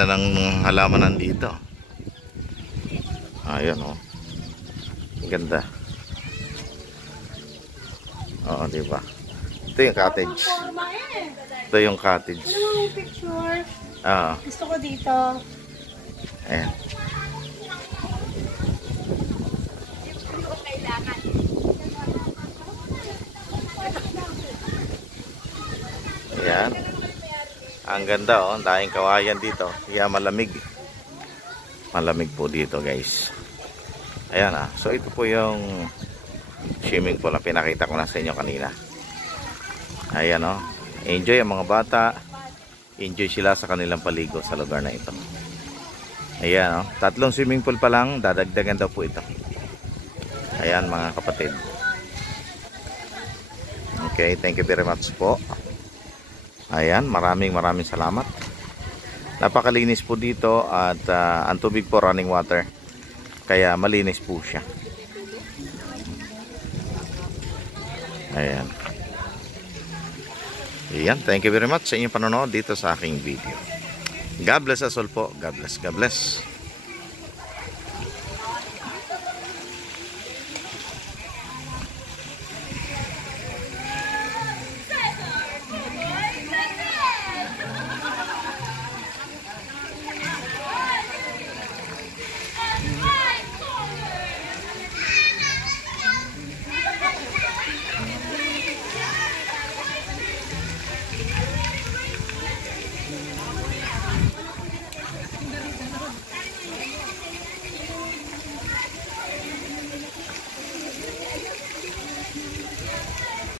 ganda ng halaman nandito. Ayan oh. Ganda. Oo, diba? Ito yung cottage. Ito yung cottage. Ano yung picture? Oo. Gusto ko dito. Ayan. Ayan. Ang ganda oh. Ang daing kawayan dito. Kaya malamig. Malamig po dito guys. Ayan ah. So ito po yung swimming pool na pinakita ko na sa inyo kanina. Ayan oh. Enjoy ang mga bata. Enjoy sila sa kanilang paligo sa lugar na ito. Ayan oh. 3 swimming pool pa lang. Dadagdagan daw po ito. Ayan mga kapatid. Okay. Thank you very much po. Ayan. Maraming salamat. Napakalinis po dito. At ang tubig po running water. Kaya malinis po siya. Ayan. Ayan. Thank you very much sa inyong panonood dito sa aking video. God bless us all po. God bless. God bless.